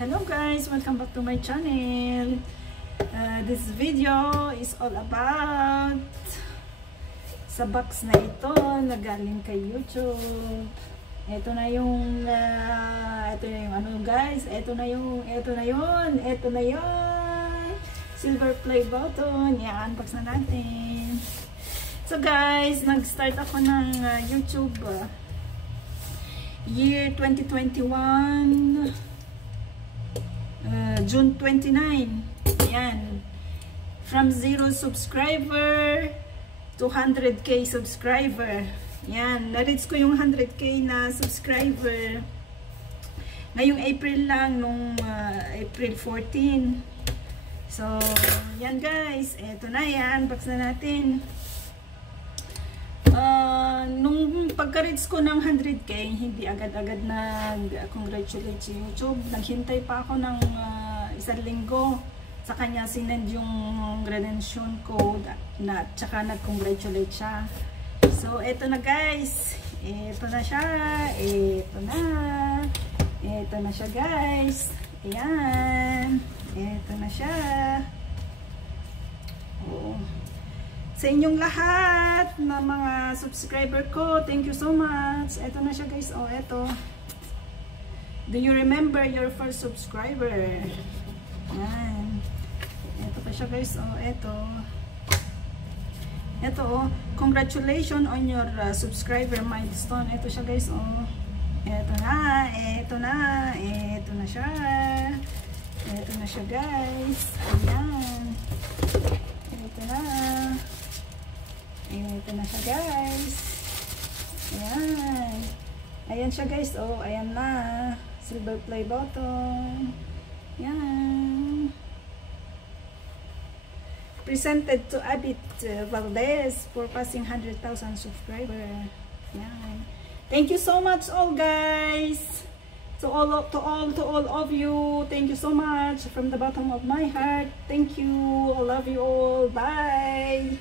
Hello guys, welcome back to my channel. This video is all about sa box na ito na galing kay YouTube. Ito na yung ano guys, ito na yun silver play button. I-unbox na natin. So guys, nag-start ako ng YouTube year 2021 June 29. Ayan. From 0 subscriber to 100k subscriber. Ayan. Na-reach ko yung 100k na subscriber ngayong April lang, nung April 14. So, yan guys. Eto na yan. Unbox na natin. Nung pagka-reach ko ng 100k, hindi agad-agad nag-congratulate si YouTube. Naghintay pa ako ng isang linggo. Sa kanya sinend yung redemption code na tsaka nag-congratulate siya. So, eto na guys. Eto na siya. Eto na siya guys. Ayan. Eto na siya. Oh. Sa inyong lahat na mga subscriber ko, thank you so much. Eto na siya guys. Oh, eto. Do you remember your first subscriber? Ayan. Eto pa siya guys. Oh, eto. Eto, oh. Congratulations on your subscriber milestone. Eto siya guys. Oh. Eto na. Eto na. Eto na siya. Eto na siya guys. Ayan. Eto na. Ito na siya guys. Ayan. Ayan siya guys. Oh, ayan na. Silver play button. Ayan. Presented to Abit Valdez for passing 100,000 subscriber. Ayan. Thank you so much all guys. To all of you. Thank you so much from the bottom of my heart. Thank you. I love you all. Bye.